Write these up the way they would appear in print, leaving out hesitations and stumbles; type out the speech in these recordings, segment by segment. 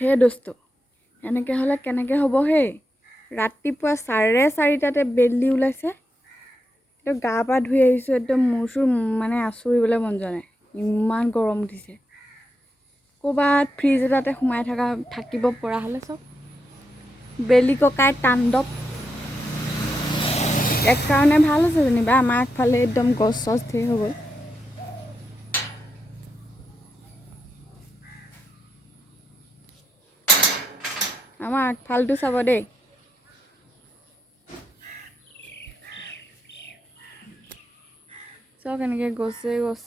হে দোস্ত এনেকৈ হ'লে কেনেকৈ হ'ব হে ৰাতিপুৱা 4:30টাতে বেলি ওলাইছে একদম গা পা ধুই আহিছোঁ একদম মূৰ চুৰ মানে আচুৰিবলৈ মন যোৱা নাই ইমান গৰম উঠিছে ক'ৰবাত ফ্ৰিজ এটাতে সোমাই থাকিব পৰা হ'লে চব বেলি ককাই তাণ্ডৱ এক কাৰণে ভাল হৈছে যেনিবা আমাৰ আগফালে একদম গছ চছ ধেৰ হৈ গ'ল আমাৰ আগফালটো চাব দেই চাওক এনেকৈ গছে গছ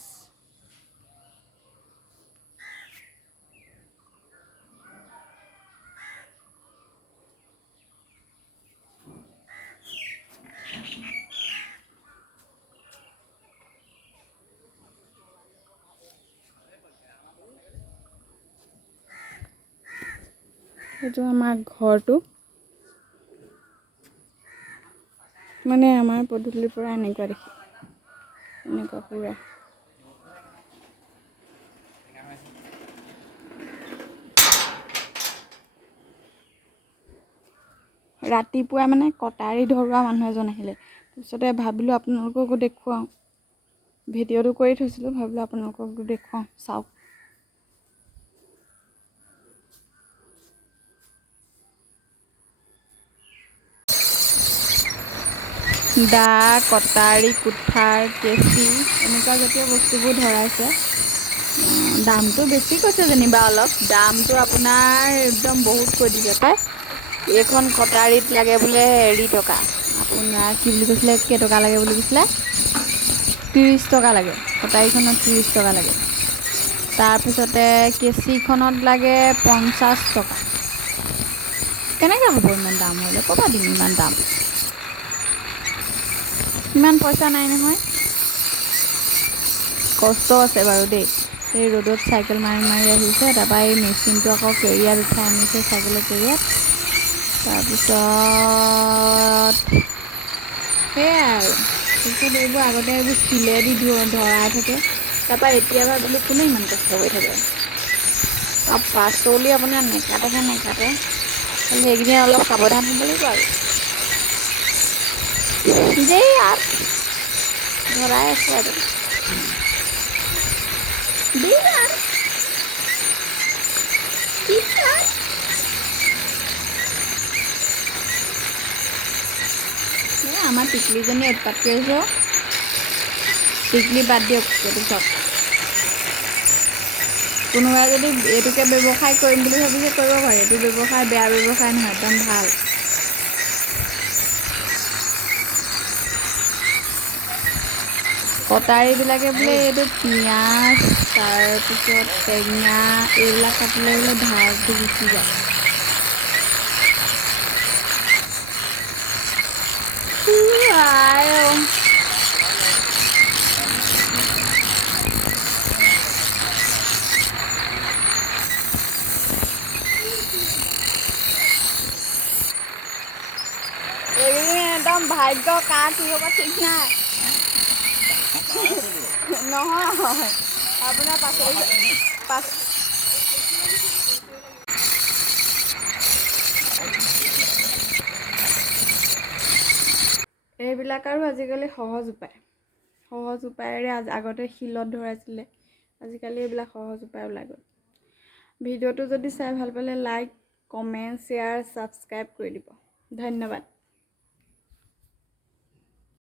এইটো আমাৰ ঘৰটো মানে আমাৰ পদূলিৰ পৰা এনেকুৱা দেখি এনেকুৱা পুৰা ৰাতিপুৱা মানে কটাৰী ধৰোৱা মানুহ এজন আহিলে তাৰপিছতে ভাবিলোঁ আপোনালোককো দেখুৱাওঁ ভিডিঅ'টো কৰি থৈছিলোঁ ভাবিলোঁ আপোনালোককো দেখুৱাওঁ চাওক দা কটাৰী কুঠাৰ কেঁচি এনেকুৱা জাতীয় বস্তুবোৰ ধৰাইছে দামটো বেছি কৈছে যেনিবা অলপ দামটো আপোনাৰ একদম বহুত কৈ দিছে পাই এইখন কটাৰীত লাগে বোলে 30 টকা আপোনাৰ কি বুলি কৈছিলে কেইটকা লাগে বুলি কৈছিলে 30 টকা লাগে কটাৰীখনত 30 টকা লাগে তাৰপিছতে কেঁচিখনত লাগে 50 টকা কেনেকৈ হ'ব ইমান দাম হ'লে ক'ৰপৰা দিম ইমান দাম ইমান পইচা নাই নহয় কষ্ট আছে বাৰু দেই এই ৰ'দত চাইকেল মাৰি মাৰি আহিছে তাৰপৰা এই মেচিনটো আকৌ কেৰিয়াত উঠাই আনিছে চাইকেলৰ কেৰিয়াত তাৰপিছত সেয়াই আৰু তাৰপিছত এইবোৰ আগতে এইবোৰ শিলেদি ধৰাই থাকে তাৰপৰা এতিয়া ভাবিলোঁ কোনে ইমান কষ্ট কৰি থাকে আৰু পাচলি আপোনাৰ নেকাটেহে নেকাটে খালি এইকেইদিন অলপ সাৱধান হ'ব লাগিব আৰু দেই আৰু ধৰাই আছে আৰু দেই আৰু আমাৰ টিকলিজনীয়ে উৎপাত কৰি আছে টিকলি বাদ দিয়ক এইটো চাওক কোনোবাই যদি এইটোকে ব্যৱসায় কৰিম বুলি ভাবিছে কৰিব পাৰে এইটো ব্যৱসায় বেয়া ব্যৱসায় নহয় একদম ভাল কটাৰীবিলাকে বোলে এইটো পিঁয়াজ তাৰপিছত টেঙা এইবিলাক কাটিলে বোলে ধাৰটো গুচি যায় এইকেইদিন একদম ভাগ্য কাৰ কি হ'ব ঠিক নাই নহয় আপোনাৰ এইবিলাক আৰু আজিকালি সহজ উপায়েৰে আগতে শিলত ধৰাইছিলে আজিকালি এইবিলাক সহজ উপায় ওলাই গ'ল ভিডিঅ'টো যদি চাই ভাল পালে লাইক কমেণ্ট শ্বেয়াৰ ছাবস্ক্ৰাইব কৰি দিব ধন্যবাদ